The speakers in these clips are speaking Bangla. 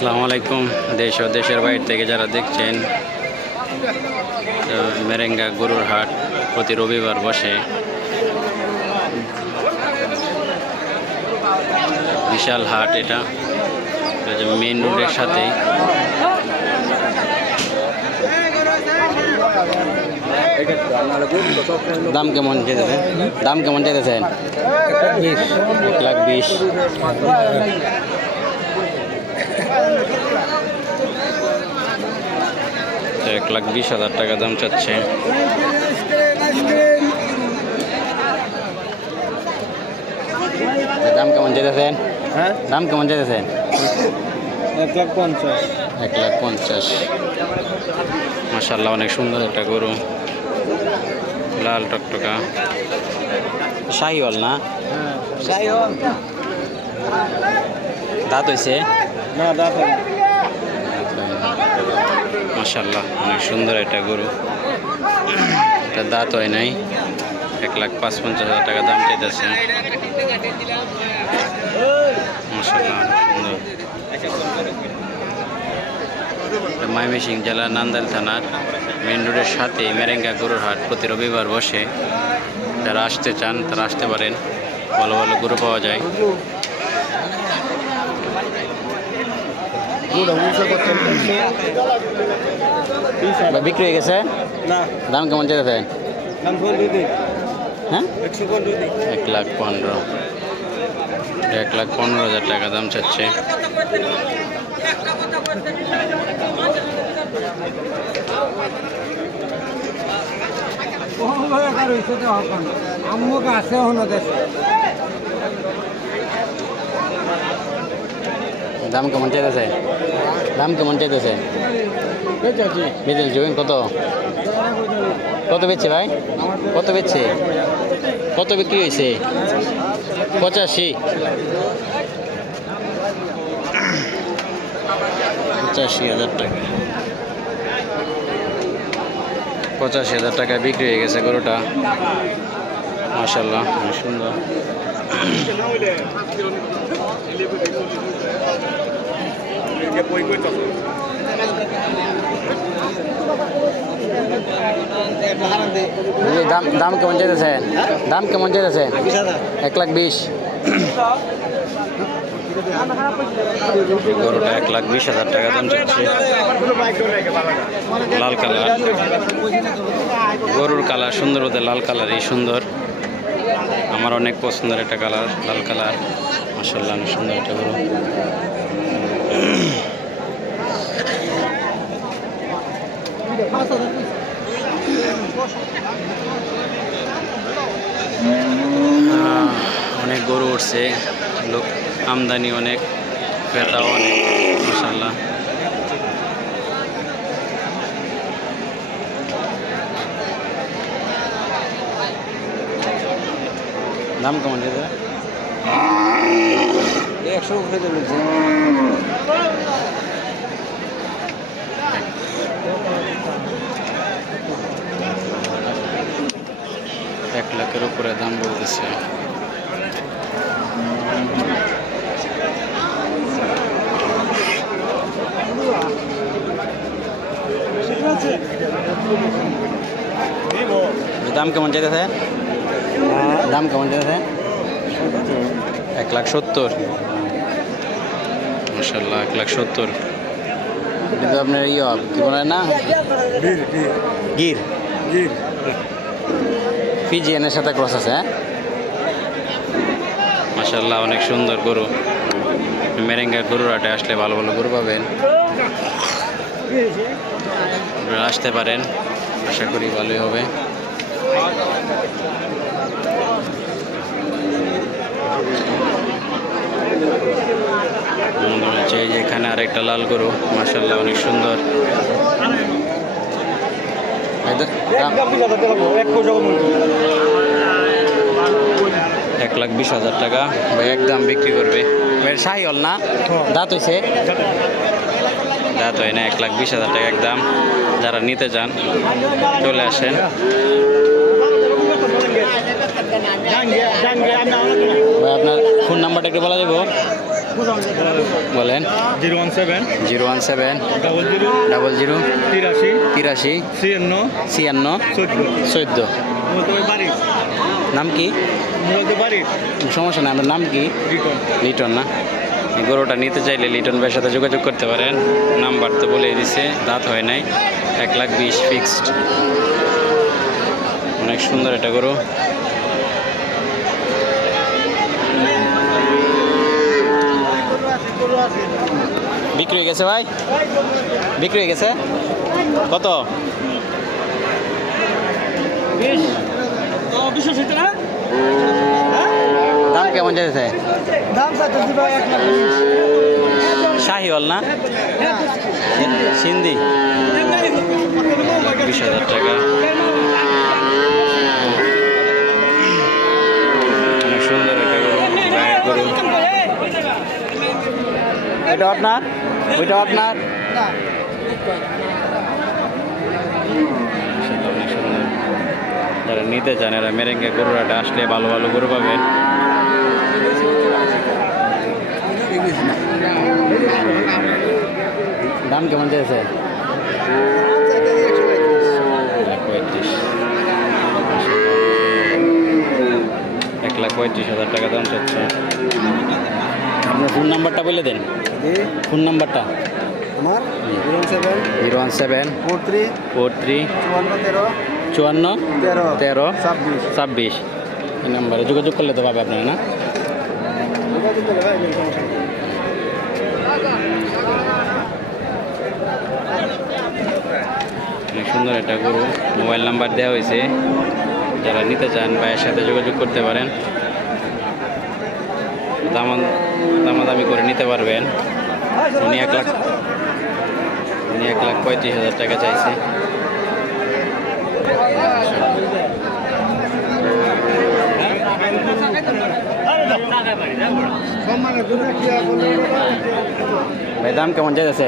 আসসালামু আলাইকুম, দেশ ও দেশের বাইরে থেকে যারা দেখছেন মেরেঙ্গা গরুর হাট প্রতি রবিবার বসে। বিশাল হাট এটা মেইন রোডের সাথে দাম কেমন যেতেছেন দাম কেমন যেতেছেন এক লাখ বিশ। এক লাখ বিশ হাজার টাকা দাম চাচ্ছে। দাম কেমন যেতেছেন হ্যাঁ? দাম কেমন যেতেছেন এক লাখ পঞ্চাশ। এক লাখ পঞ্চাশ। মাসাল্লাহ অনেক সুন্দর একটা গরু। লাল টকটকা। শাহিওয়াল না? হ্যাঁ যাই দাঁত হয়েছে না দাদা মাসাল্লাহ অনেক সুন্দর একটা গরু। এটা দাঁত হয় নাই। এক লাখ পাঁচ পঞ্চাশ হাজার টাকা দাম চাইতেছে। ময়মনসিংহ জেলার নান্দাইল থানার মেন রোডের সাথে মেরেঙ্গা গরুর হাট। প্রতি রবিবার বসে। যারা আসতে চান, তারা আসতে পারেন। ভালো ভালো গরু পাওয়া যায়। বিক্রি হয়ে গেছে? না। দাম কেমন চাইতেছে? হ্যাঁ? এক লাখ পনেরো। এক লাখ পনেরো হাজার টাকা দাম চাচ্ছে। আম্মুকে আছে হলো দেশে। দাম কেমন চাইতেছে? দাম কেমন চাইতেছে? বিদেশ জমিন কত? কত বেচছে ভাই? কত বেচছে? কত বিক্রি হয়েছে? পঁচাশি। পঁচাশি হাজার টাকা। পঁচাশি হাজার টাকায় বিক্রি হয়ে গেছে গরুটা। মাসাল্লাহ সুন্দর এই যে দাম দাম কেমন চাইতেছে? দাম কেমন চাইতেছে? এক লাখ বিশ। গরুটা এক লাখ বিশ হাজার টাকা দাম চাচ্ছে। লাল কালার। গরুর কালার সুন্দর ওদের লাল কালার এই সুন্দর। আমার অনেক পছন্দের একটা কালার লাল কালার। মাসাল্লাহ অনেক সুন্দর একটা গরু। অনেক গরু উঠছে লোক আমদানি অনেক ক্রেতাও অনেক মাসাল্লাহ দাম কেমন যেতে একশো উপরে লাখের উপরে দাম বলতেছে। দাম কেমন চাইতেছে? দাম কেমন চাইতেছে? এক লাখ সত্তর। মাসাল্লাহ এক লাখ সত্তর। কিন্তু আপনার ইয়ে কি বলে না? বীর গির। বীর ফিজিয়ানের সাথে ক্রস আছে হ্যাঁ? মাসাল্লাহ অনেক সুন্দর গরু। মেরেঙ্গা গরুর হাটে আসলে ভালো ভালো গরু পাবেন। আসতে পারেন, আশা করি ভালোই হবে। এখানে আরেকটা লাল গরু মাসাল্লাহ অনেক সুন্দর। এক লাখ বিশ হাজার টাকা ভাই একদম বিক্রি করবে। ভাই শাহি হল না দাঁত হয়েছে দাঁত হয় না এক লাখ বিশ হাজার টাকা একদম যারা নিতে চান চলে আসেন। ভাই আপনার ফোন নাম্বারটা একটু বলা যাব বলেন। Zero one seven. Zero one seven. Double zero. Double zero তিরাশি। তিরাশি। ছিয়ান্ন। ছিয়ান্ন। চোদ্দ। নাম কি? সমস্যা নেই আপনার নাম কি? লিটন। না? গরুটা নিতে চাইলে লিটন ভাইয়ের সাথে যোগাযোগ করতে পারেন। নাম্বার তো বলে দিছে দাঁত হয় নাই। এক লাখ বিশ ফিক্সড অনেক সুন্দর এটা গরু। বিক্রি হয়ে গেছে ভাই? বিক্রি হয়ে গেছে? কত? দাম কেমন যাচ্ছে দাম শাহিওয়াল না? সিন্ধি। বিশ হাজার টাকা অনেক সুন্দর একটা গরু গায়ের গরু ওইটা আপনার? ওইটা আপনার? যারা নিতে চান এরা মেরেঙ্গে গরুরাটা আসলে ভালো ভালো গরু পাবেন দাম কেমন চেয়েছে এক লাখ পঁয়ত্রিশ হাজার টাকা দাম চাচ্ছে। আপনার ফোন নাম্বারটা বলে দেন। ফোন নাম্বারটা। আমার zero seven zero one seven four three four three চুয়ান্ন তেরো চুয়ান্ন তেরো তেরো ছাব্বিশ। ছাব্বিশ। এই নাম্বারে যোগাযোগ করলে তো পাবে আপনারা না? অনেক সুন্দর একটা গরু। মোবাইল নাম্বার দেওয়া হয়েছে। যারা নিতে চান ভাইয়ের সাথে যোগাযোগ করতে পারেন। দামান দামাদামি করে নিতে পারবেন। উনি এক লাখ উনি এক লাখ পঁয়ত্রিশ হাজার টাকা চাইছে। ভাই দাম কেমন চাইছে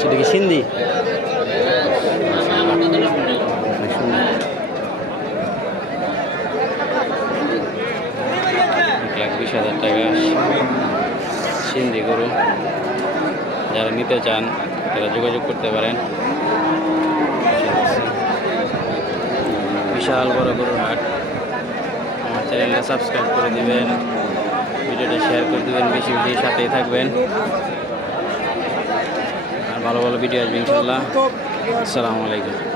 সেটা কি সিন্ধি? এক হাজার টাকা সিন্ধি গরু। যারা নিতে চান, তারা যোগাযোগ করতে পারেন। বিশাল বড় গরুর হাট। আমার চ্যানেলটা সাবস্ক্রাইব করে দিবেন। ভিডিওটা শেয়ার করে দেবেন। বেশি বেশি সাথেই থাকবেন। আর ভালো ভালো ভিডিও আসবে ইনশাল্লাহ। আসসালামু আলাইকুম।